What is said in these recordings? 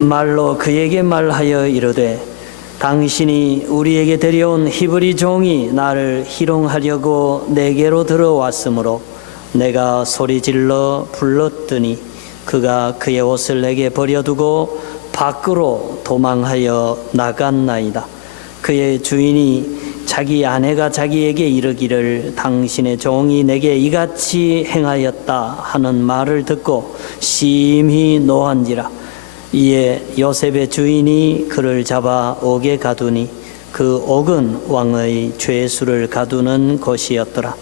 말로 그에게 말하여 이르되 당신이 우리에게 데려온 히브리 종이 나를 희롱하려고 내게로 들어왔으므로 내가 소리질러 불렀더니 그가 그의 옷을 내게 버려두고 밖으로 도망하여 나갔나이다. 그의 주인이 자기 아내가 자기에게 이르기를 당신의 종이 내게 이같이 행하였다 하는 말을 듣고 심히 노한지라. 이에 요셉의 주인이 그를 잡아 옥에 가두니 그 옥은 왕의 죄수를 가두는 곳이었더라.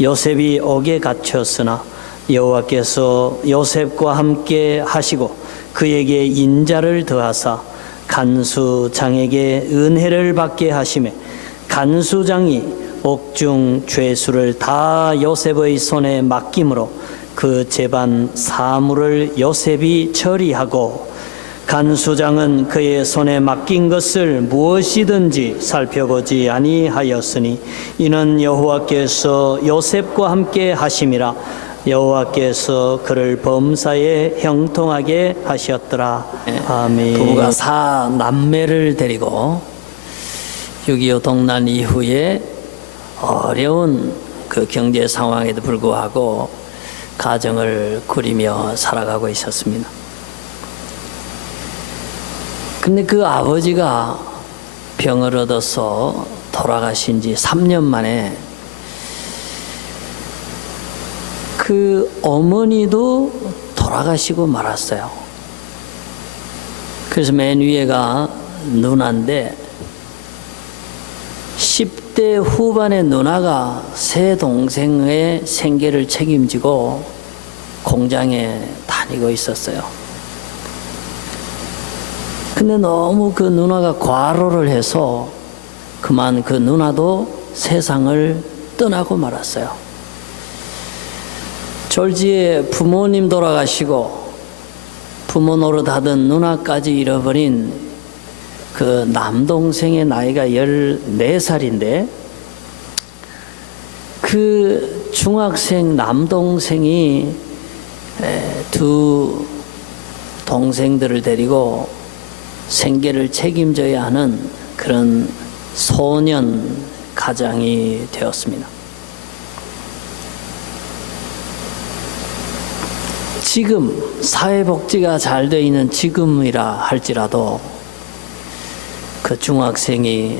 요셉이 옥에 갇혔으나 여호와께서 요셉과 함께 하시고 그에게 인자를 더하사 간수장에게 은혜를 받게 하시매 간수장이 옥중 죄수를 다 요셉의 손에 맡김으로 그 재반 사물을 요셉이 처리하고 간수장은 그의 손에 맡긴 것을 무엇이든지 살펴보지 아니하였으니 이는 여호와께서 요셉과 함께 하심이라. 여호와께서 그를 범사에 형통하게 하셨더라. 아멘. 부부가 4남매를 데리고 6.25 동란 이후에 어려운 그 경제 상황에도 불구하고 가정을 꾸리며 살아가고 있었습니다. 근데 그 아버지가 병을 얻어서 돌아가신 지 3년 만에 그 어머니도 돌아가시고 말았어요. 그래서 맨 위에가 누나인데 10대 후반의 누나가 세 동생의 생계를 책임지고 공장에 다니고 있었어요. 근데 너무 그 누나가 과로를 해서 그만 그 누나도 세상을 떠나고 말았어요. 졸지에 부모님 돌아가시고 부모 노릇하던 누나까지 잃어버린 그 남동생의 나이가 14살인데 그 중학생 남동생이 두 동생들을 데리고 생계를 책임져야 하는 그런 소년 가장이 되었습니다. 지금 사회복지가 잘 되어 있는 지금이라 할지라도 그 중학생이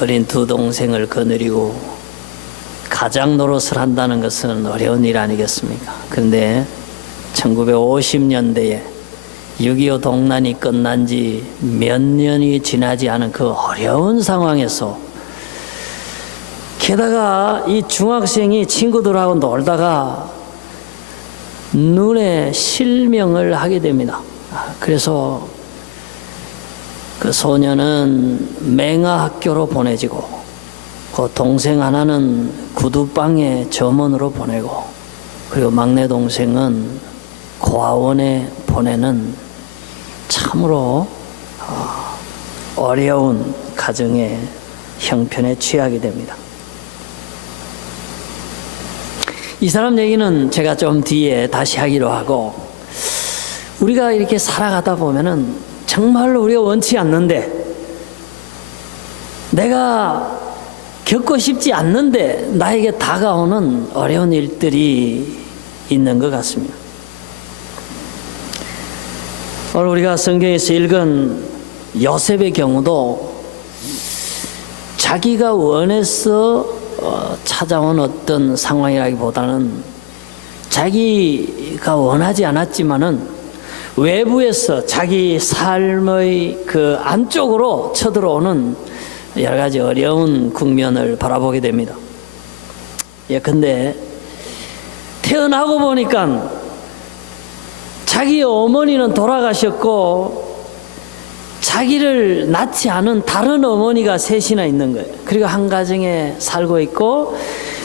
어린 두 동생을 거느리고 가장 노릇을 한다는 것은 어려운 일 아니겠습니까? 그런데 1950년대에 6.25 동란이 끝난 지 몇 년이 지나지 않은 그 어려운 상황에서 게다가 이 중학생이 친구들하고 놀다가 눈에 실명을 하게 됩니다. 그래서 그 소년은 맹아학교로 보내지고 그 동생 하나는 구두방에 점원으로 보내고 그리고 막내 동생은 고아원에 보내는 참으로 어려운 가정의 형편에 취하게 됩니다. 이 사람 얘기는 제가 좀 뒤에 다시 하기로 하고, 우리가 이렇게 살아가다 보면은 정말로 우리가 원치 않는데, 내가 겪고 싶지 않는데 나에게 다가오는 어려운 일들이 있는 것 같습니다. 오늘 우리가 성경에서 읽은 요셉의 경우도 자기가 원해서 찾아온 어떤 상황이라기보다는 자기가 원하지 않았지만은 외부에서 자기 삶의 그 안쪽으로 쳐들어오는 여러 가지 어려운 국면을 바라보게 됩니다. 근데 태어나고 보니까 자기 어머니는 돌아가셨고 자기를 낳지 않은 다른 어머니가 셋이나 있는 거예요. 그리고 한 가정에 살고 있고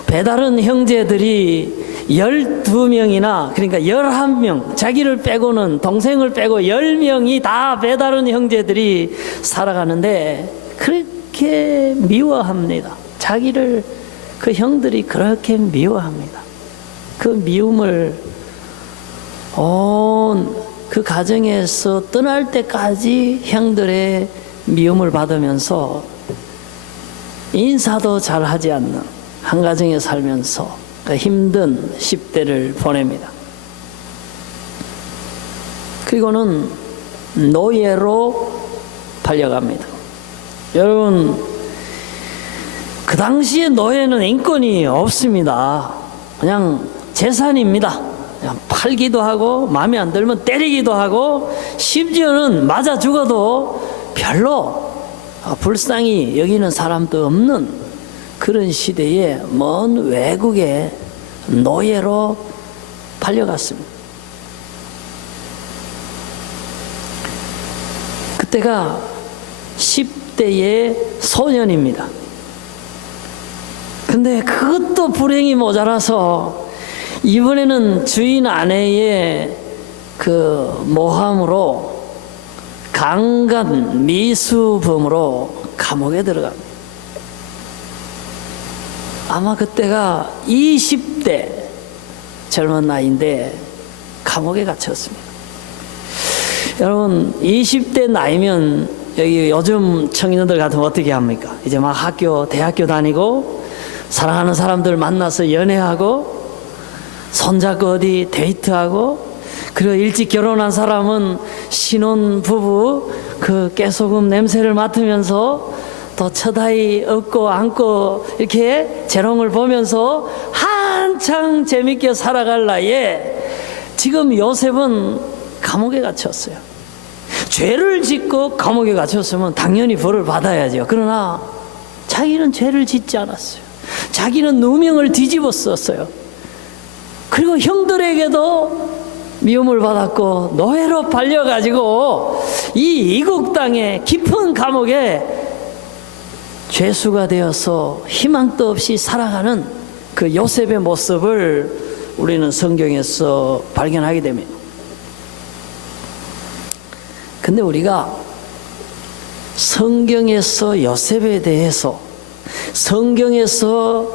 배다른 형제들이 12명이나, 그러니까 11명, 자기를 빼고는, 동생을 빼고 10명이 다 배다른 형제들이 살아가는데 그렇게 미워합니다. 자기를 그 형들이 그렇게 미워합니다. 그 미움을 온 그 가정에서 떠날 때까지 형들의 미움을 받으면서 인사도 잘 하지 않는 한 가정에 살면서 그 힘든 10대를 보냅니다. 그리고는 노예로 팔려갑니다. 여러분, 그 당시에 노예는 인권이 없습니다. 그냥 재산입니다. 그냥 팔기도 하고 마음에 안 들면 때리기도 하고 심지어는 맞아 죽어도 별로 불쌍히 여기는 사람도 없는 그런 시대에 먼 외국에 노예로 팔려갔습니다. 그때가 10대의 소년입니다. 근데 그것도 불행이 모자라서 이번에는 주인 아내의 그 모함으로 강간 미수범으로 감옥에 들어갑니다. 아마 그때가 20대 젊은 나이인데 감옥에 갇혔습니다. 여러분, 20대 나이면 여기 요즘 청년들 같으면 어떻게 합니까? 이제 막 대학교 다니고 사랑하는 사람들 만나서 연애하고 손잡고 어디 데이트하고, 그리고 일찍 결혼한 사람은 신혼부부 그 깨소금 냄새를 맡으면서 또 첫아이 업고 안고 이렇게 재롱을 보면서 한창 재밌게 살아갈 나이에 지금 요셉은 감옥에 갇혔어요. 죄를 짓고 감옥에 갇혔으면 당연히 벌을 받아야죠. 그러나 자기는 죄를 짓지 않았어요. 자기는 누명을 뒤집어 썼어요. 그리고 형들에게도 미움을 받았고 노예로 팔려가지고 이 이국 땅의 깊은 감옥에 죄수가 되어서 희망도 없이 살아가는 그 요셉의 모습을 우리는 성경에서 발견하게 됩니다. 근데 우리가 성경에서 요셉에 대해서, 성경에서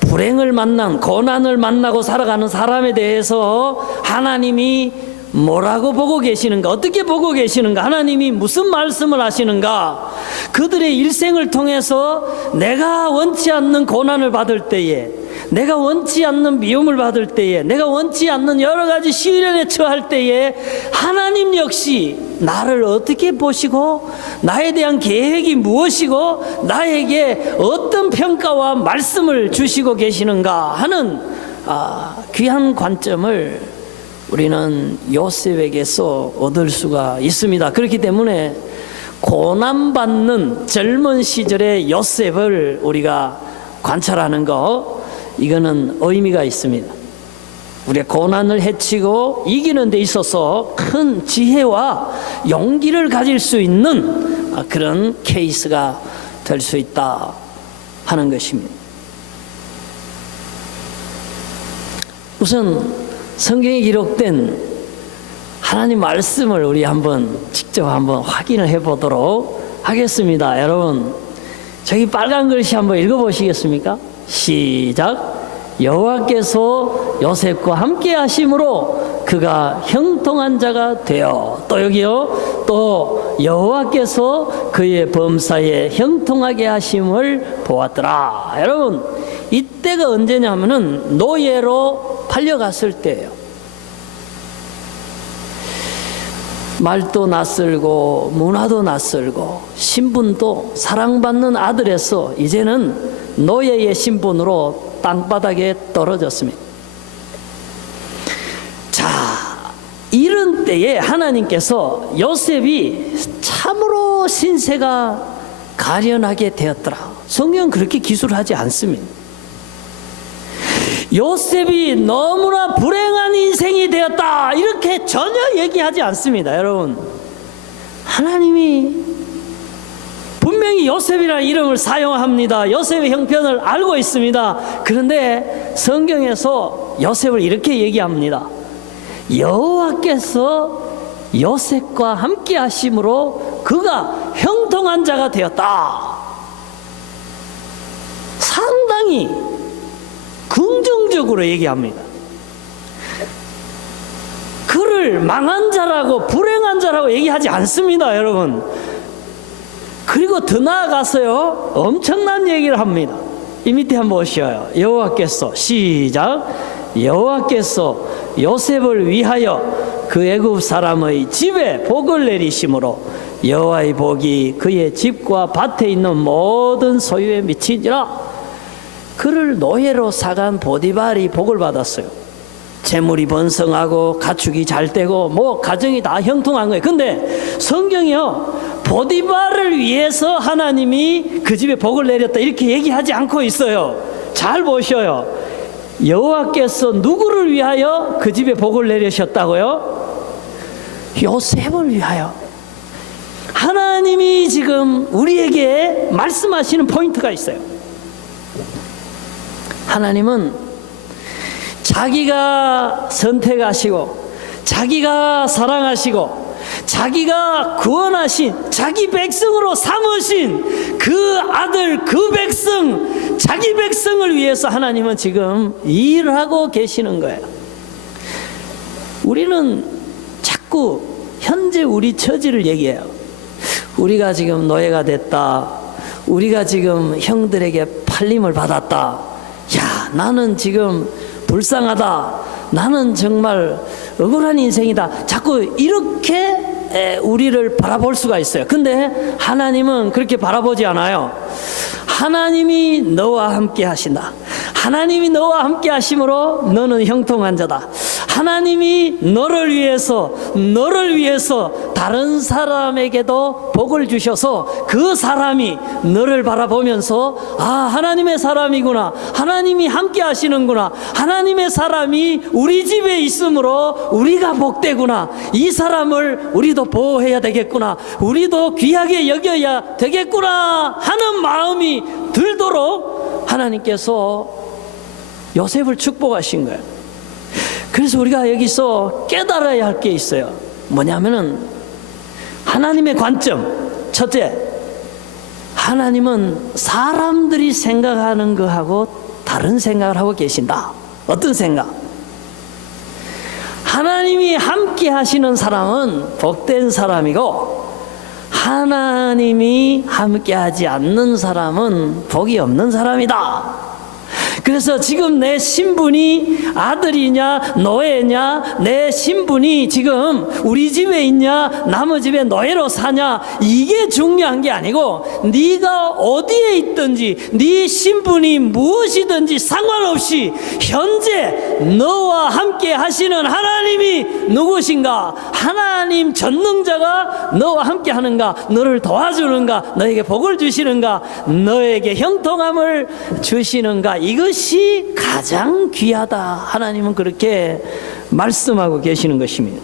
불행을 만난, 고난을 만나고 살아가는 사람에 대해서 하나님이 뭐라고 보고 계시는가, 어떻게 보고 계시는가, 하나님이 무슨 말씀을 하시는가, 그들의 일생을 통해서 내가 원치 않는 고난을 받을 때에, 내가 원치 않는 미움을 받을 때에, 내가 원치 않는 여러 가지 시련에 처할 때에 하나님 역시 나를 어떻게 보시고 나에 대한 계획이 무엇이고 나에게 어떤 평가와 말씀을 주시고 계시는가 하는 귀한 관점을 우리는 요셉에게서 얻을 수가 있습니다. 그렇기 때문에 고난받는 젊은 시절의 요셉을 우리가 관찰하는 거, 이거는 의미가 있습니다. 우리가 고난을 헤치고 이기는 데 있어서 큰 지혜와 용기를 가질 수 있는 그런 케이스가 될 수 있다 하는 것입니다. 우선 성경에 기록된 하나님 말씀을 우리 직접 한번 확인을 해보도록 하겠습니다. 여러분, 저기 빨간 글씨 한번 읽어보시겠습니까? 시작. 여호와께서 요셉과 함께 하심으로 그가 형통한 자가 되어, 또 여기요, 또 여호와께서 그의 범사에 형통하게 하심을 보았더라. 여러분, 이때가 언제냐면은 노예로 팔려갔을 때예요. 말도 낯설고 문화도 낯설고 신분도 사랑받는 아들에서 이제는 노예의 신분으로 땅바닥에 떨어졌습니다. 자, 이런 때에 하나님께서 요셉이 참으로 신세가 가련하게 되었더라. 성경은 그렇게 기술하지 않습니다. 요셉이 너무나 불행한 인생이 되었다, 이렇게 전혀 얘기하지 않습니다. 여러분, 하나님이 분명히 요셉이라는 이름을 사용합니다. 요셉의 형편을 알고 있습니다. 그런데 성경에서 요셉을 이렇게 얘기합니다. 여호와께서 요셉과 함께 하심으로 그가 형통한 자가 되었다. 상당히 긍정적으로 얘기합니다. 그를 그를 망한 자라고 불행한 자라고 얘기하지 않습니다, 여러분. 그리고 더 나아가서요, 엄청난 얘기를 합니다. 이 밑에 한번 보셔요. 여호와께서, 시작, 여호와께서 요셉을 위하여 그 애굽 사람의 집에 복을 내리심으로 여호와의 복이 그의 집과 밭에 있는 모든 소유에 미치니라. 그를 노예로 사간 보디발이 복을 받았어요. 재물이 번성하고 가축이 잘 되고 뭐 가정이 다 형통한 거예요. 근데 성경이요, 보디발을 위해서 하나님이 그 집에 복을 내렸다 이렇게 얘기하지 않고 있어요. 잘 보셔요. 여호와께서 누구를 위하여 그 집에 복을 내리셨다고요? 요셉을 위하여. 하나님이 지금 우리에게 말씀하시는 포인트가 있어요. 하나님은 자기가 선택하시고 자기가 사랑하시고 자기가 구원하신 자기 백성으로 삼으신 그 아들, 그 백성, 자기 백성을 위해서 하나님은 지금 일하고 계시는 거예요. 우리는 자꾸 현재 우리 처지를 얘기해요. 우리가 지금 노예가 됐다, 우리가 지금 형들에게 팔림을 받았다, 야, 나는 지금 불쌍하다, 나는 정말 억울한 인생이다, 자꾸 이렇게 우리를 바라볼 수가 있어요. 근데 하나님은 그렇게 바라보지 않아요. 하나님이 너와 함께 하신다. 하나님이 너와 함께 하심으로 너는 형통한 자다. 하나님이 너를 위해서 다른 사람에게도 복을 주셔서 그 사람이 너를 바라보면서, 아, 하나님의 사람이구나, 하나님이 함께 하시는구나, 하나님의 사람이 우리 집에 있으므로 우리가 복되구나, 이 사람을 우리도 보호해야 되겠구나, 우리도 귀하게 여겨야 되겠구나 하는 마음이 들도록 하나님께서 요셉을 축복하신 거예요. 그래서 우리가 여기서 깨달아야 할 게 있어요. 뭐냐면은 하나님의 관점. 첫째, 하나님은 사람들이 생각하는 거하고 다른 생각을 하고 계신다. 어떤 생각? 하나님이 함께 하시는 사람은 복된 사람이고, 하나님이 함께 하지 않는 사람은 복이 없는 사람이다. 그래서 지금 내 신분이 아들이냐 노예냐, 내 신분이 지금 우리 집에 있냐 남의 집에 노예로 사냐, 이게 중요한 게 아니고, 네가 어디에 있든지 네 신분이 무엇이든지 상관없이 현재 너와 함께 하시는 하나님이 누구신가, 하나님 전능자가 너와 함께 하는가, 너를 도와주는가, 너에게 복을 주시는가, 너에게 형통함을 주시는가, 이것이 가장 귀하다. 하나님은 그렇게 말씀하고 계시는 것입니다.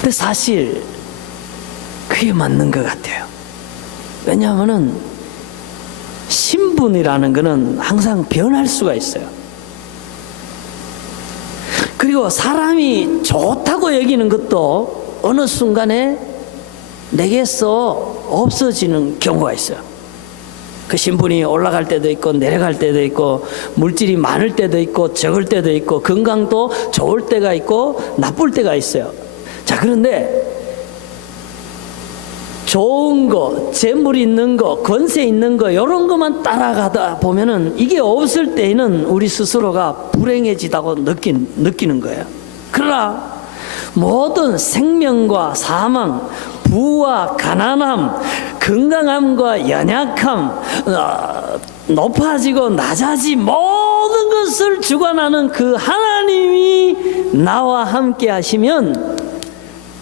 근데 사실 그게 맞는 것 같아요. 왜냐하면 신분이라는 것은 항상 변할 수가 있어요. 그리고 사람이 좋다고 여기는 것도 어느 순간에 내게서 없어지는 경우가 있어요. 그 신분이 올라갈 때도 있고 내려갈 때도 있고, 물질이 많을 때도 있고 적을 때도 있고, 건강도 좋을 때가 있고 나쁠 때가 있어요. 자, 그런데 좋은 거, 재물 있는 거, 권세 있는 거, 이런 것만 따라가다 보면은 이게 없을 때에는 우리 스스로가 불행해지다고 느끼는 거예요. 그러나 모든 생명과 사망, 부와 가난함, 건강함과 연약함, 높아지고 낮아지 모든 것을 주관하는 그 하나님이 나와 함께 하시면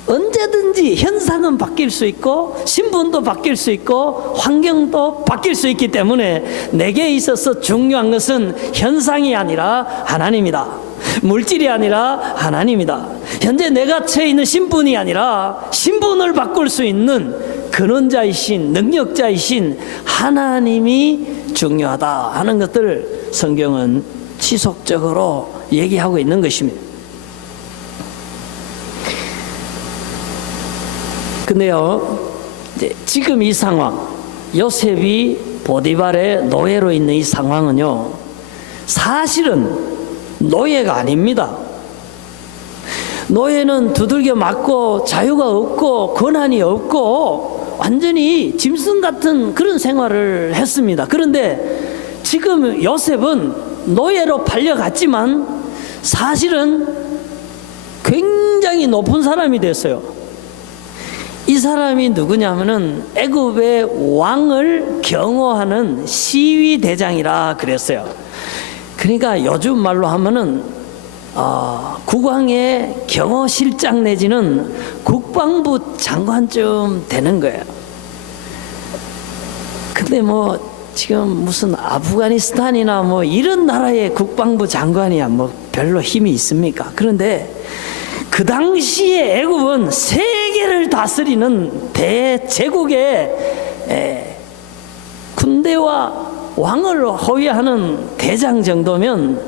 언제든지 현상은 바뀔 수 있고 신분도 바뀔 수 있고 환경도 바뀔 수 있기 때문에 내게 있어서 중요한 것은 현상이 아니라 하나님이다. 물질이 아니라 하나님이다. 현재 내가 처해 있는 신분이 아니라 신분을 바꿀 수 있는 근원자이신 능력자이신 하나님이 중요하다 하는 것들을 성경은 지속적으로 얘기하고 있는 것입니다. 근데요, 이제 지금 이 상황, 요셉이 보디발의 노예로 있는 이 상황은요, 사실은 노예가 아닙니다. 노예는 두들겨 맞고 자유가 없고 권한이 없고 완전히 짐승 같은 그런 생활을 했습니다. 그런데 지금 요셉은 노예로 팔려갔지만 사실은 굉장히 높은 사람이 됐어요. 이 사람이 누구냐면은 애굽의 왕을 경호하는 시위대장이라 그랬어요. 그러니까 요즘 말로 하면은 국왕의 경호실장 내지는 국방부 장관쯤 되는 거예요. 근데 뭐 지금 무슨 아프가니스탄이나 뭐 이런 나라의 국방부 장관이야 뭐 별로 힘이 있습니까? 그런데 그 당시에 애굽은 세계를 다스리는 대제국의 군대와 왕을 호위하는 대장 정도면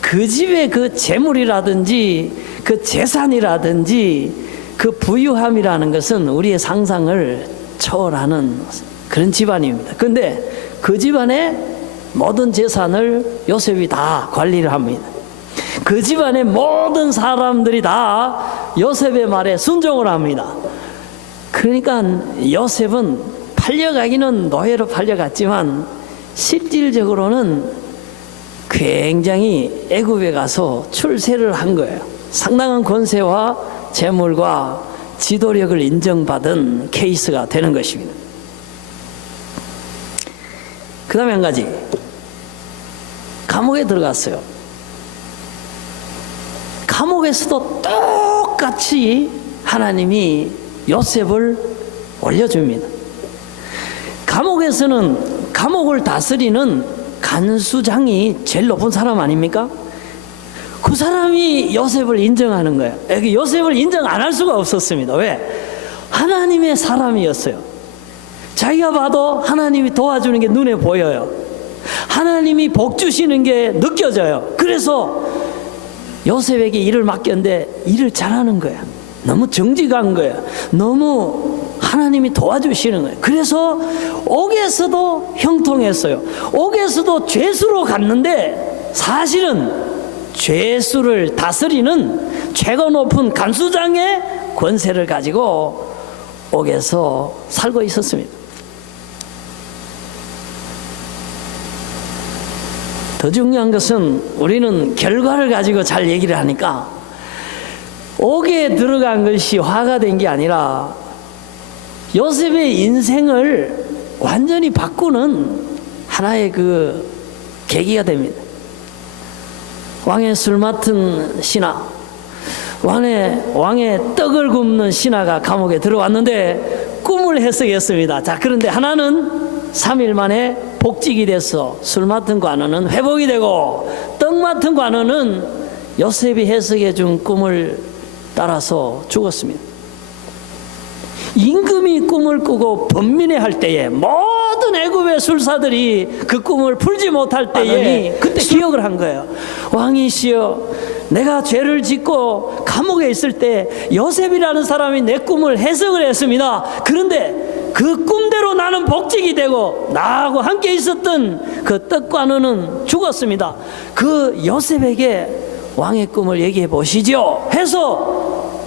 그 집의 그 재물이라든지 그 재산이라든지 그 부유함이라는 것은 우리의 상상을 초월하는 그런 집안입니다. 근데 그 집안의 모든 재산을 요셉이 다 관리를 합니다. 그 집안의 모든 사람들이 다 요셉의 말에 순종을 합니다. 그러니까 요셉은 팔려가기는 노예로 팔려갔지만 실질적으로는 굉장히 애굽에 가서 출세를 한 거예요. 상당한 권세와 재물과 지도력을 인정받은 케이스가 되는 것입니다. 그 다음에 한 가지, 감옥에 들어갔어요. 감옥에서도 똑같이 하나님이 요셉을 올려줍니다. 감옥에서는 감옥을 다스리는 간수장이 제일 높은 사람 아닙니까? 그 사람이 요셉을 인정하는 거예요. 요셉을 인정 안 할 수가 없었습니다. 왜? 하나님의 사람이었어요. 자기가 봐도 하나님이 도와주는 게 눈에 보여요. 하나님이 복 주시는 게 느껴져요. 그래서 요셉에게 일을 맡겼는데 일을 잘하는 거야. 너무 정직한 거야. 너무 하나님이 도와주시는 거예요. 그래서 옥에서도 형통했어요. 옥에서도 죄수로 갔는데 사실은 죄수를 다스리는 최고 높은 간수장의 권세를 가지고 옥에서 살고 있었습니다. 더 중요한 것은 우리는 결과를 가지고 잘 얘기를 하니까 옥에 들어간 것이 화가 된 게 아니라 요셉의 인생을 완전히 바꾸는 하나의 그 계기가 됩니다. 왕의 술 맡은 신하, 왕의 떡을 굽는 신하가 감옥에 들어왔는데 꿈을 해석했습니다. 자, 그런데 하나는 3일 만에 복직이 돼서 술 맡은 관원은 회복이 되고 떡 맡은 관원은 요셉이 해석해 준 꿈을 따라서 죽었습니다. 임금이 꿈을 꾸고 번민해할 때에 모든 애굽의 술사들이 그 꿈을 풀지 못할 때에 그때 기억을 한 거예요. 왕이시여, 내가 죄를 짓고 감옥에 있을 때 요셉이라는 사람이 내 꿈을 해석을 했습니다. 그런데 그 꿈대로 나는 복직이 되고 나하고 함께 있었던 그 떡관원은 죽었습니다. 그 요셉에게 왕의 꿈을 얘기해 보시죠 해서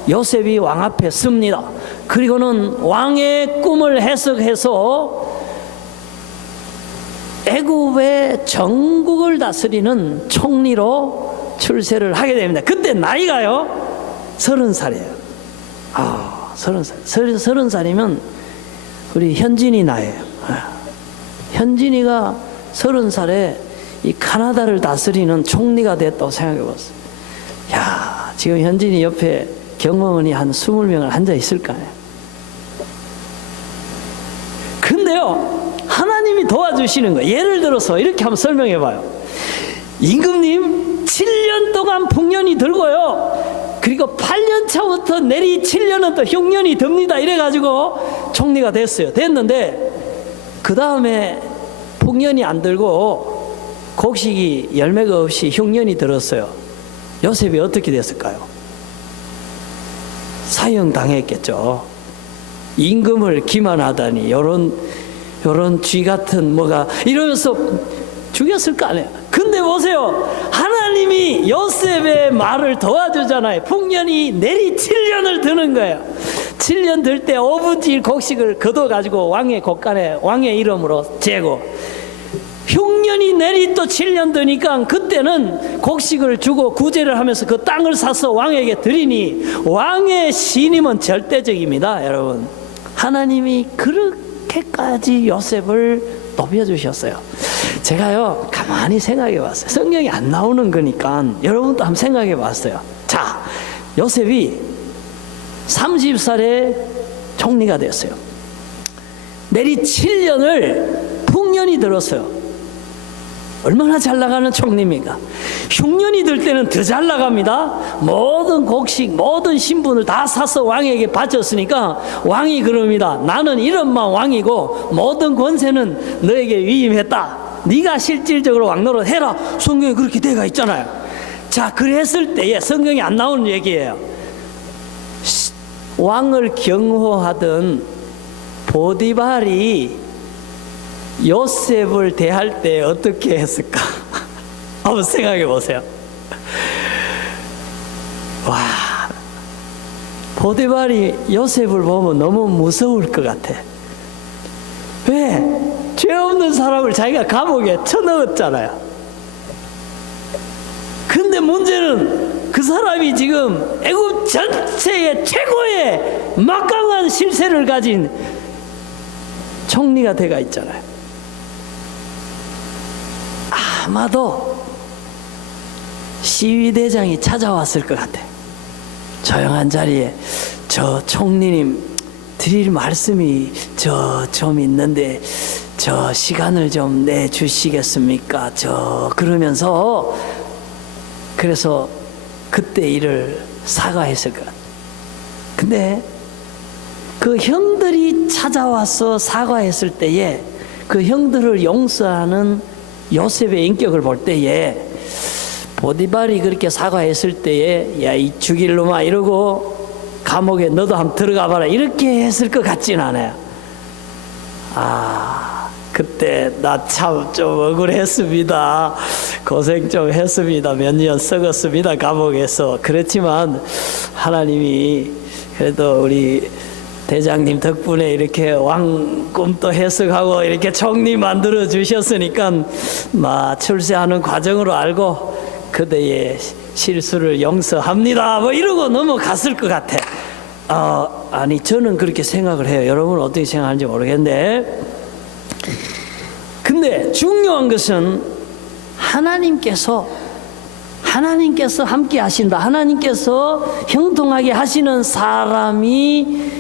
요셉이 왕 앞에 씁니다. 그리고는 왕의 꿈을 해석해서 애굽의 전국을 다스리는 총리로 출세를 하게 됩니다. 그때 나이가요 30살이에요. 30살. 30살이면 우리 현진이 나이에요. 현진이가 30살에 이 카나다를 다스리는 총리가 됐다고 생각해 봤어요. 야, 지금 현진이 옆에 경호원이 한 20명을 앉아 있을까요? 근데요, 하나님이 도와주시는 거예요. 예를 들어서 이렇게 한번 설명해 봐요. 임금님 7년 동안 풍년이 들고요, 그리고 8년 차부터 내리 7년은 또 흉년이 듭니다. 이래가지고 총리가 됐는데 그 다음에 풍년이 안 들고 곡식이 열매가 없이 흉년이 들었어요. 요셉이 어떻게 됐을까요? 사형당했겠죠. 임금을 기만하다니 요런 쥐 같은 뭐가 이러면서 죽였을 거 아니에요. 근데 그런데 보세요. 하나님이 요셉의 말을 도와주잖아요. 풍년이 내리 7년을 드는 거예요. 7년 들 때 5분의 1 곡식을 걷어가지고 왕의 곳간에 왕의 이름으로 재고, 흉년이 내리 또 7년 드니까 그때는 곡식을 주고 구제를 하면서 그 땅을 사서 왕에게 드리니 왕의 신임은 절대적입니다. 여러분, 하나님이 그렇게까지 요셉을 높여주셨어요. 제가요 가만히 생각해 봤어요. 성경이 안 나오는 거니까 여러분도 한번 생각해 봤어요. 자, 요셉이 30살에 총리가 됐어요. 내리 7년을 풍년이 들었어요. 얼마나 잘 나가는 총리입니까? 흉년이 들 때는 더 잘 나갑니다. 모든 곡식, 모든 신분을 다 사서 왕에게 바쳤으니까 왕이 그럽니다. 나는 이름만 왕이고 모든 권세는 너에게 위임했다. 네가 실질적으로 왕노릇 해라. 성경에 그렇게 되어 있잖아요. 자, 그랬을 때에 성경이 안 나오는 얘기예요. 왕을 경호하던 보디발이 요셉을 대할 때 어떻게 했을까? 한번 생각해 보세요. 와, 보디발이 요셉을 보면 너무 무서울 것 같아. 왜? 죄 없는 사람을 자기가 감옥에 쳐넣었잖아요. 근데 문제는 그 사람이 지금 애굽 전체의 최고의 막강한 실세를 가진 총리가 돼가 있잖아요. 아마도 시위대장이 찾아왔을 것 같아. 조용한 자리에 저 총리님 드릴 말씀이 좀 있는데 저 시간을 좀 내주시겠습니까? 그러면서 그래서 그때 일을 사과했을 것 같아. 근데 그 형들이 찾아와서 사과했을 때에 그 형들을 용서하는 요셉의 인격을 볼 때에 보디발이 그렇게 사과했을 때에 야, 이 죽일 놈아 이러고 감옥에 너도 한번 들어가 봐라 이렇게 했을 것 같진 않아요. 그때 나 참 좀 억울했습니다. 고생 좀 했습니다. 몇 년 썩었습니다. 감옥에서. 그렇지만 하나님이 그래도 우리 대장님 덕분에 이렇게 왕 꿈도 해석하고 이렇게 총리 만들어 주셨으니까 출세하는 과정으로 알고 그대의 실수를 용서합니다. 이러고 넘어갔을 것 같아. 아니 저는 그렇게 생각을 해요. 여러분은 어떻게 생각하는지 모르겠는데, 근데 중요한 것은 하나님께서 함께 하신다. 하나님께서 형통하게 하시는 사람이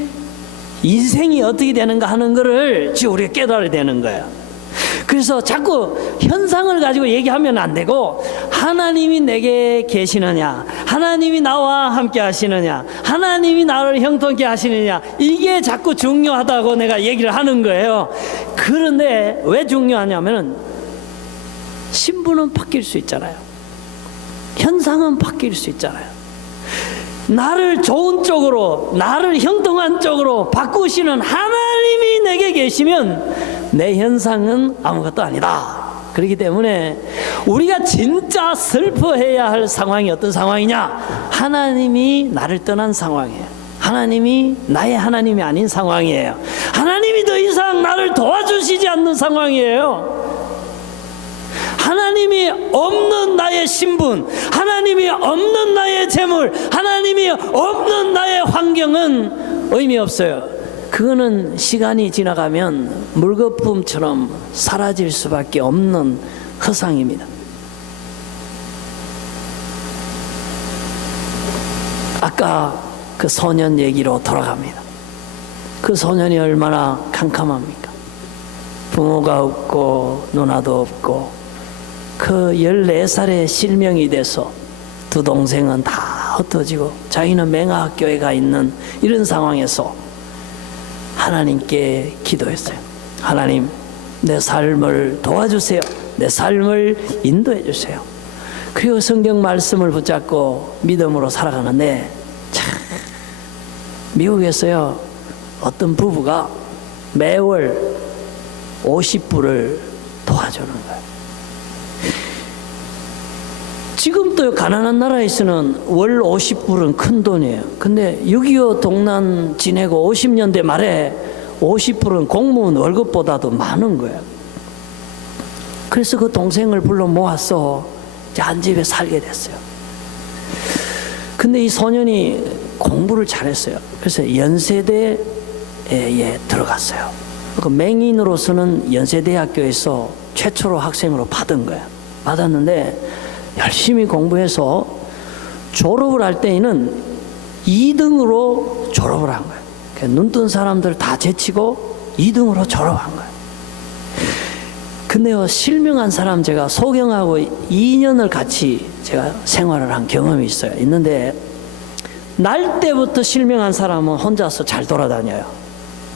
인생이 어떻게 되는가 하는 것을 지금 우리가 깨달아야 되는 거야. 그래서 자꾸 현상을 가지고 얘기하면 안 되고, 하나님이 내게 계시느냐, 하나님이 나와 함께 하시느냐, 하나님이 나를 형통케 하시느냐, 이게 자꾸 중요하다고 내가 얘기를 하는 거예요. 그런데 왜 중요하냐면은 신분은 바뀔 수 있잖아요. 현상은 바뀔 수 있잖아요. 나를 좋은 쪽으로, 나를 형통한 쪽으로 바꾸시는 하나님이 내게 계시면 내 현상은 아무것도 아니다. 그렇기 때문에 우리가 진짜 슬퍼해야 할 상황이 어떤 상황이냐? 하나님이 나를 떠난 상황이에요. 하나님이 나의 하나님이 아닌 상황이에요. 하나님이 더 이상 나를 도와주시지 않는 상황이에요. 하나님이 없는 나의 신분, 하나님이 없는 나의 재물, 하나님이 없는 나의 환경은 의미 없어요. 그거는 시간이 지나가면 물거품처럼 사라질 수밖에 없는 허상입니다. 아까 그 소년 얘기로 돌아갑니다. 그 소년이 얼마나 캄캄합니까? 부모가 없고 누나도 없고 그 14살의 실명이 돼서 두 동생은 다 흩어지고 자기는 맹하학교에 가 있는 이런 상황에서 하나님께 기도했어요. 하나님, 내 삶을 도와주세요. 내 삶을 인도해 주세요. 그리고 성경 말씀을 붙잡고 믿음으로 살아가는데, 참 미국에서요 어떤 부부가 매월 50불을 도와주는 거예요. 지금도 가난한 나라에서는 월 50불은 큰 돈이에요. 근데 6.25 동란 지내고 50년대 말에 50불은 공무원 월급보다도 많은 거예요. 그래서 그 동생을 불러 모아서 이제 한 집에 살게 됐어요. 근데 이 소년이 공부를 잘했어요. 그래서 연세대에 들어갔어요. 그 맹인으로서는 연세대학교에서 최초로 학생으로 받은 거예요. 받았는데 열심히 공부해서 졸업을 할 때에는 2등으로 졸업을 한 거예요. 눈뜬 사람들 다 제치고 2등으로 졸업한 거예요. 근데요, 실명한 사람 제가 소경하고 2년을 같이 제가 생활을 한 경험이 있는데 날 때부터 실명한 사람은 혼자서 잘 돌아다녀요.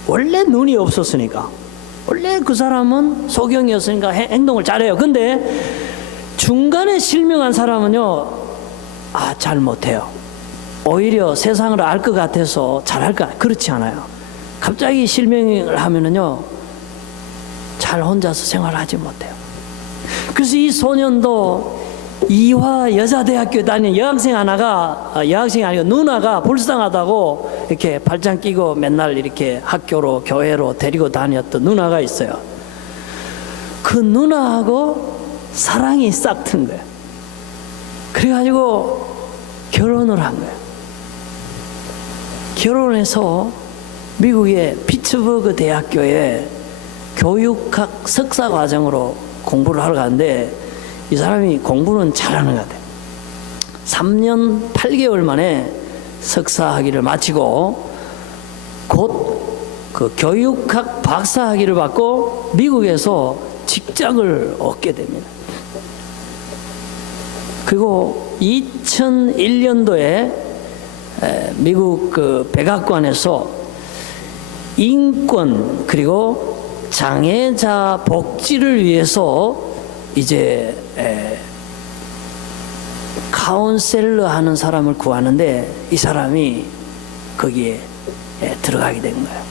원래 눈이 없었으니까. 원래 그 사람은 소경이었으니까 행동을 잘해요. 근데 중간에 실명한 사람은요, 잘 못해요. 오히려 세상을 알 것 같아서 잘할 것 같아요. 그렇지 않아요. 갑자기 실명을 하면은요, 잘 혼자서 생활하지 못해요. 그래서 이 소년도 이화 여자대학교 다니는 여학생이 아니고 누나가 불쌍하다고 이렇게 발장 끼고 맨날 이렇게 학교로 교회로 데리고 다녔던 누나가 있어요. 그 누나하고 사랑이 싹 튼 거예요. 그래가지고 결혼을 한 거예요. 결혼해서 미국의 피츠버그 대학교에 교육학 석사 과정으로 공부를 하러 가는데 이 사람이 공부는 잘하는 것 같아요. 3년 8개월 만에 석사 학위를 마치고 곧 그 교육학 박사 학위를 받고 미국에서 직장을 얻게 됩니다. 그리고 2001년도에 미국 그 백악관에서 인권 그리고 장애자 복지를 위해서 이제 카운셀러 하는 사람을 구하는데 이 사람이 거기에 들어가게 된 거예요.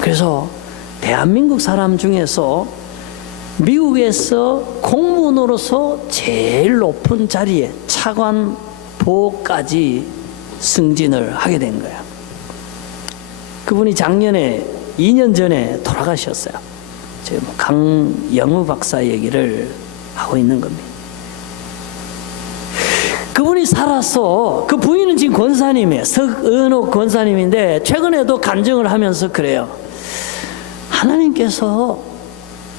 그래서 대한민국 사람 중에서 미국에서 공무원으로서 제일 높은 자리에 차관 보까지 승진을 하게 된 거예요. 그분이 작년에 2년 전에 돌아가셨어요. 지금 강영우 박사 얘기를 하고 있는 겁니다. 그분이 살아서 그 부인은 지금 권사님이에요. 석은옥 권사님인데 최근에도 간증을 하면서 그래요. 하나님께서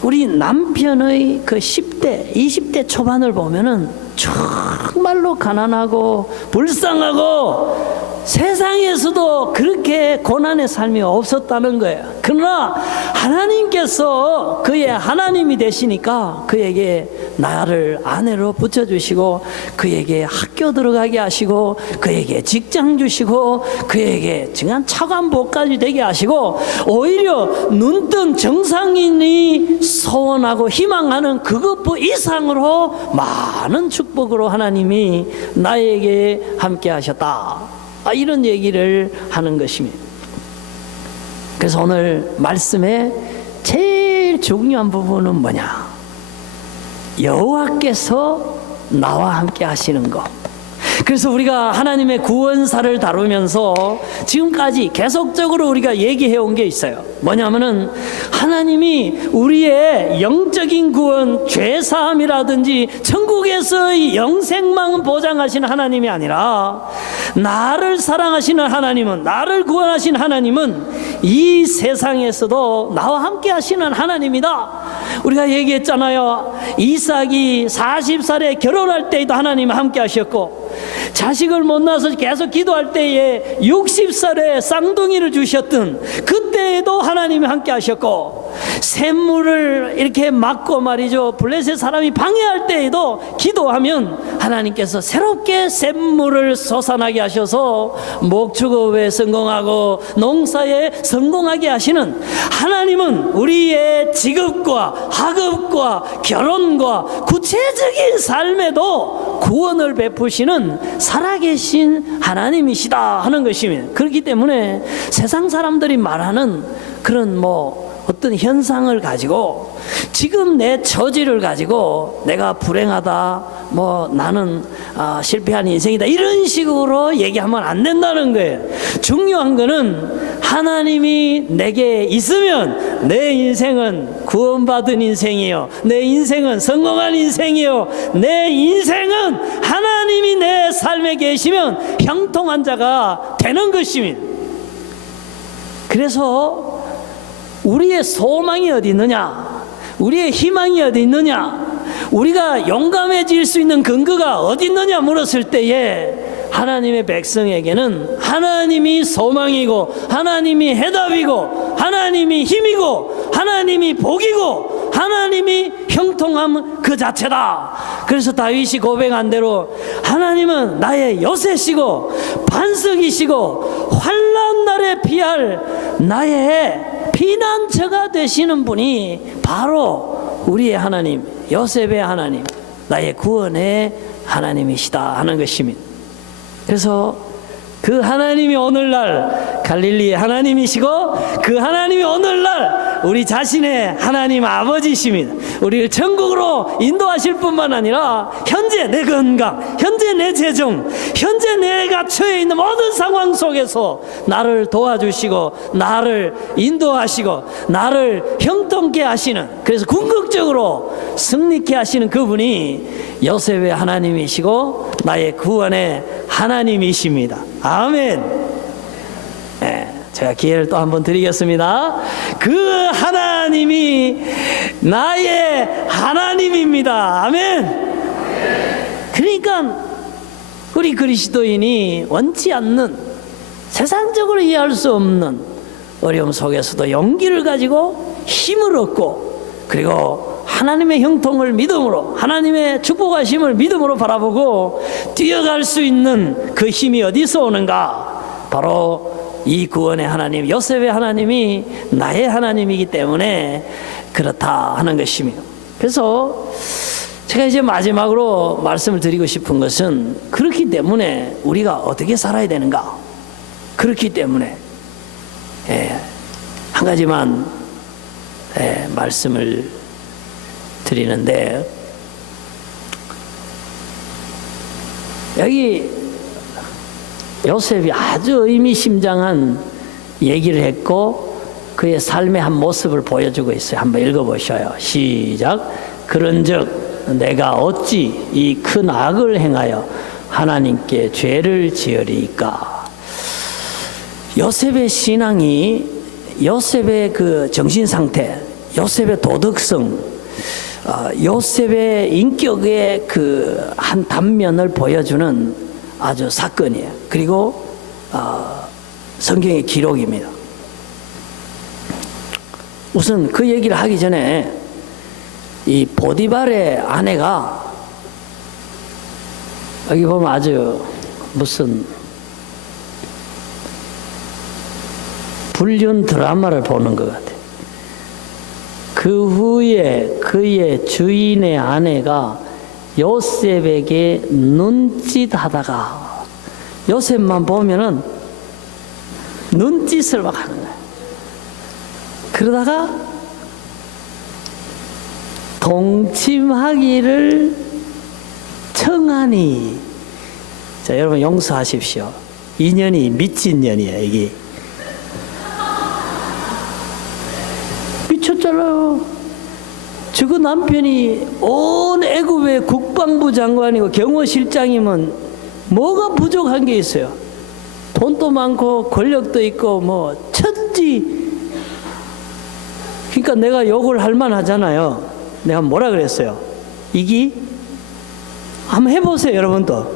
우리 남편의 그 10대, 20대 초반을 보면은 정말로 가난하고 불쌍하고 세상에서도 그렇게 고난의 삶이 없었다는 거예요. 그러나 하나님께서 그의 하나님이 되시니까 그에게 나를 아내로 붙여주시고 그에게 학교 들어가게 하시고 그에게 직장 주시고 그에게 증한 차관보까지 되게 하시고 오히려 눈뜬 정상인이 소원하고 희망하는 그것 이상으로 많은 축복으로 하나님이 나에게 함께 하셨다. 이런 얘기를 하는 것입니다. 그래서 오늘 말씀의 제일 중요한 부분은 뭐냐? 여호와께서 나와 함께 하시는 것. 그래서 우리가 하나님의 구원사를 다루면서 지금까지 계속적으로 우리가 얘기해 온 게 있어요. 뭐냐면은 하나님이 우리의 영적인 구원, 죄사함이라든지 천국에서의 영생만 보장하시는 하나님이 아니라 나를 사랑하시는 하나님은, 나를 구원하신 하나님은 이 세상에서도 나와 함께 하시는 하나님이다. 우리가 얘기했잖아요. 이삭이 40살에 결혼할 때에도 하나님이 함께 하셨고 자식을 못 낳아서 계속 기도할 때에 60살에 쌍둥이를 주셨던 그때에도 하나님이 함께 하셨고 샘물을 이렇게 막고 말이죠. 블레셋 사람이 방해할 때에도 기도하면 하나님께서 새롭게 샘물을 솟아나게 하셔서 목축업에 성공하고 농사에 성공하게 하시는 하나님은 우리의 직업과 학업과 결혼과 구체적인 삶에도 구원을 베푸시는 살아계신 하나님이시다 하는 것입니다. 그렇기 때문에 세상 사람들이 말하는 그런 어떤 현상 형상을 가지고 지금 내 처지를 가지고 내가 불행하다, 뭐 나는 실패한 인생이다, 이런 식으로 얘기하면 안 된다는 거예요. 중요한 거는 하나님이 내게 있으면 내 인생은 구원받은 인생이요, 내 인생은 성공한 인생이요, 내 인생은 하나님이 내 삶에 계시면 형통한 자가 되는 것입니다. 그래서 우리의 소망이 어디 있느냐, 우리의 희망이 어디 있느냐, 우리가 용감해질 수 있는 근거가 어디 있느냐 물었을 때에 하나님의 백성에게는 하나님이 소망이고, 하나님이 해답이고, 하나님이 힘이고, 하나님이 복이고, 하나님이 형통함 그 자체다. 그래서 다윗이 고백한 대로 하나님은 나의 요새시고 반석이시고 환난 날에 피할 나의 피난처가 되시는 분이 바로 우리의 하나님, 요셉의 하나님, 나의 구원의 하나님이시다 하는 것입니다. 그래서 그 하나님이 오늘날 갈릴리의 하나님이시고, 그 하나님이 오늘날 우리 자신의 하나님 아버지십니다. 우리를 천국으로 인도하실 뿐만 아니라 현재 내 건강, 현재 내 재정, 현재 내가 처해 있는 모든 상황 속에서 나를 도와주시고 나를 인도하시고 나를 형통케 하시는, 그래서 궁극적으로 승리케 하시는 그분이 요셉의 하나님이시고 나의 구원의 하나님이십니다. 아멘. 네, 제가 기회를 또 한번 드리겠습니다. 그 하나님이 나의 하나님입니다. 아멘. 그러니까 우리 그리스도인이 원치 않는, 세상적으로 이해할 수 없는 어려움 속에서도 용기를 가지고 힘을 얻고, 그리고 하나님의 형통을 믿음으로, 하나님의 축복하심을 믿음으로 바라보고 뛰어갈 수 있는 그 힘이 어디서 오는가? 바로 이 구원의 하나님, 요셉의 하나님이 나의 하나님이기 때문에 그렇다 하는 것입니다. 그래서 제가 이제 마지막으로 말씀을 드리고 싶은 것은, 그렇기 때문에 우리가 어떻게 살아야 되는가? 그렇기 때문에 한 가지만 말씀을 드리는데, 여기 요셉이 아주 의미심장한 얘기를 했고 그의 삶의 한 모습을 보여주고 있어요. 한번 읽어보셔요. 시작. 그런즉 내가 어찌 이 큰 악을 행하여 하나님께 죄를 지으리이까. 요셉의 신앙이, 요셉의 그 정신상태, 요셉의 도덕성, 요셉의 인격의 그 한 단면을 보여주는 아주 사건이에요. 그리고 성경의 기록입니다. 우선 그 얘기를 하기 전에 이 보디발의 아내가, 여기 보면 아주 무슨 불륜 드라마를 보는 것 같아요. 그 후에 그의 주인의 아내가 요셉에게 눈짓하다가, 요셉만 보면은 눈짓을 막 하는 거예요. 그러다가 동침하기를 청하니, 자 여러분 용서하십시오. 이 년이 미친년이에요. 이게 미쳤잖아요. 그 남편이 온 애굽의 국방부 장관이고 경호실장이면 뭐가 부족한 게 있어요? 돈도 많고 권력도 있고 뭐 천지. 그러니까 내가 욕을 할 만하잖아요. 내가 뭐라 그랬어요? 이기? 한번 해보세요. 여러분도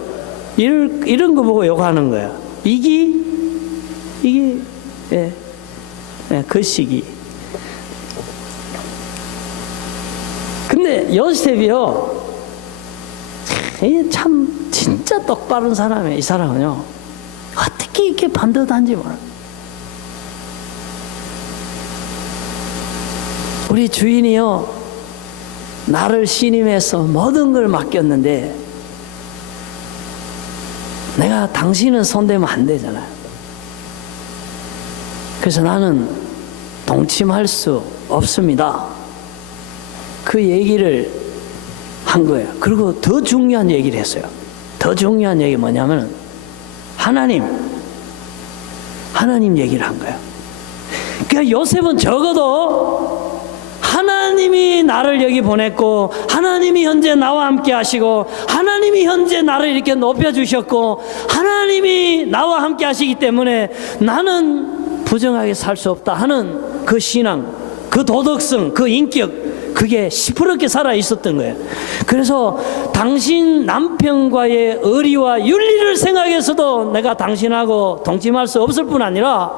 이런 거 보고 욕하는 거야. 이기? 그 시기. 근데 요셉이요, 참 진짜 똑바른 사람이에요. 이 사람은요, 어떻게 이렇게 반듯한지 몰라. 우리 주인이요, 나를 신임해서 모든 걸 맡겼는데 내가 당신은 손대면 안 되잖아요. 그래서 나는 동침할 수 없습니다. 그 얘기를 한 거예요. 그리고 더 중요한 얘기를 했어요. 더 중요한 얘기 뭐냐면 하나님 얘기를 한 거예요. 그러니까 요셉은 적어도 하나님이 나를 여기 보냈고, 하나님이 현재 나와 함께 하시고, 하나님이 현재 나를 이렇게 높여주셨고, 하나님이 나와 함께 하시기 때문에 나는 부정하게 살 수 없다 하는 그 신앙, 그 도덕성, 그 인격, 그게 시퍼렇게 살아 있었던 거예요. 그래서 당신 남편과의 의리와 윤리를 생각해서도 내가 당신하고 동침할 수 없을 뿐 아니라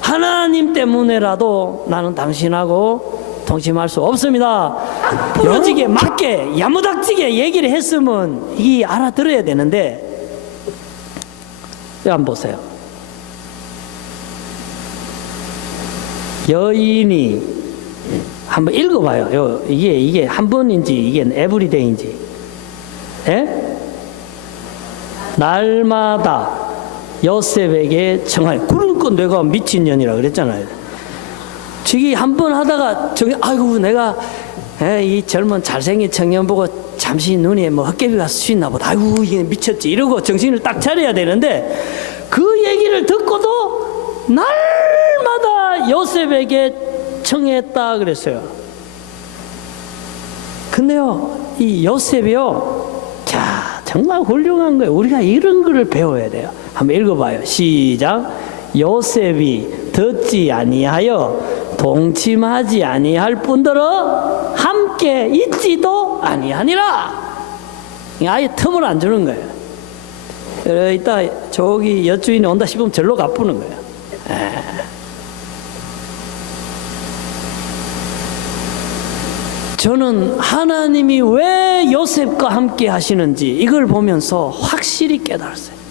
하나님 때문에라도 나는 당신하고 동침할 수 없습니다. 부러지게 맞게 야무닥지게 얘기를 했으면 이 알아들어야 되는데, 한번 보세요. 여인이 한번 읽어봐요. 이게 한 번인지 이게 에브리데이인지. 예? 날마다 요셉에게 청하여. 그러니까 내가 미친년이라 그랬잖아요. 저기 한 번 하다가 저기 아이고 내가 이 젊은 잘생긴 청년 보고 잠시 눈에 뭐 헛개비가 스치나 보다. 아이고 이게 미쳤지 이러고 정신을 딱 차려야 되는데, 그 얘기를 듣고도 날마다 요셉에게 청했다 그랬어요. 근데요, 이 요셉이요, 자 정말 훌륭한 거예요. 우리가 이런 거를 배워야 돼요. 한번 읽어봐요. 시작. 요셉이 듣지 아니하여 동침하지 아니할 뿐더러 함께 있지도 아니하니라. 아예 틈을 안 주는 거예요. 이따 저기 여주인이 온다 싶으면 절로 가쁘는 거예요. 저는 하나님이 왜 요셉과 함께 하시는지 이걸 보면서 확실히 깨달았어요.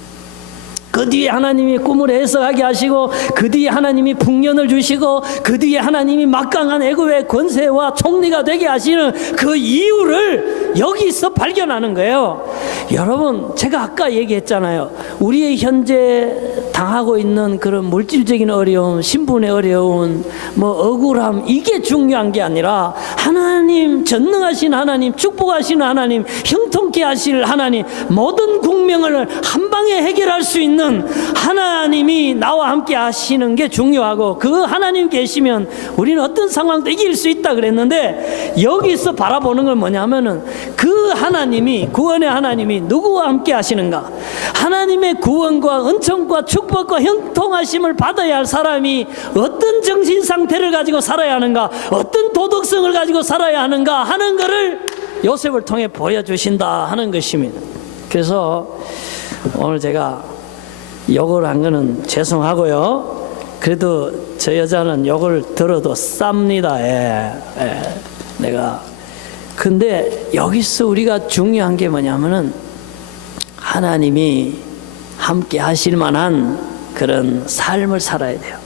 그 뒤에 하나님이 꿈을 해석하게 하시고, 그 뒤에 하나님이 풍년을 주시고, 그 뒤에 하나님이 막강한 애굽의 권세와 총리가 되게 하시는 그 이유를 여기서 발견하는 거예요. 여러분, 제가 아까 얘기했잖아요. 우리의 현재 당하고 있는 그런 물질적인 어려움, 신분의 어려움, 뭐 억울함, 이게 중요한 게 아니라 하나님, 전능하신 하나님, 축복하시는 하나님, 형통케 하실 하나님, 모든 국명을 한 방에 해결할 수 있는 하나님이 나와 함께 하시는 게 중요하고, 그 하나님 계시면 우리는 어떤 상황도 이길 수 있다 그랬는데, 여기서 바라보는 건 뭐냐면은 그 하나님이, 구원의 하나님이 누구와 함께 하시는가? 하나님의 구원과 은총과 축복과 형통하심을 받아야 할 사람이 어떤 정신 상태를 가지고 살아야 하는가, 어떤 도덕성을 가지고 살아야 하는가 하는 것을 요셉을 통해 보여주신다 하는 것입니다. 그래서 오늘 제가 욕을 한 거는 죄송하고요. 그래도 저 여자는 욕을 들어도 쌉니다. 내가. 근데 여기서 우리가 중요한 게 뭐냐면은 하나님이 함께 하실 만한 그런 삶을 살아야 돼요.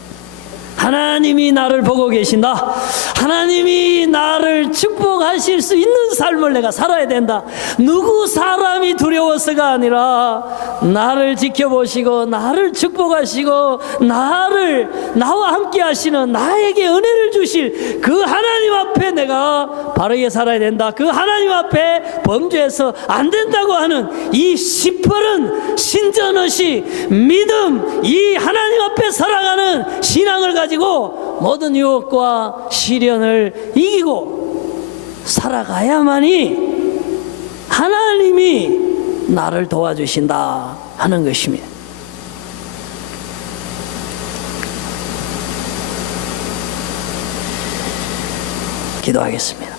하나님이 나를 보고 계신다. 하나님이 나를 축복하실 수 있는 삶을 내가 살아야 된다. 누구 사람이 두려워서가 아니라 나를 지켜보시고 나를 축복하시고 나와 함께 하시는, 나에게 은혜를 주실 그 하나님 앞에 내가 바르게 살아야 된다. 그 하나님 앞에 범죄해서 안 된다고 하는 이 시퍼런 신전의식, 믿음, 이 하나님 앞에 살아가는 신앙을 가지고 모든 유혹과 시련을 이기고 살아가야만이 하나님이 나를 도와주신다 하는 것입니다. 기도하겠습니다.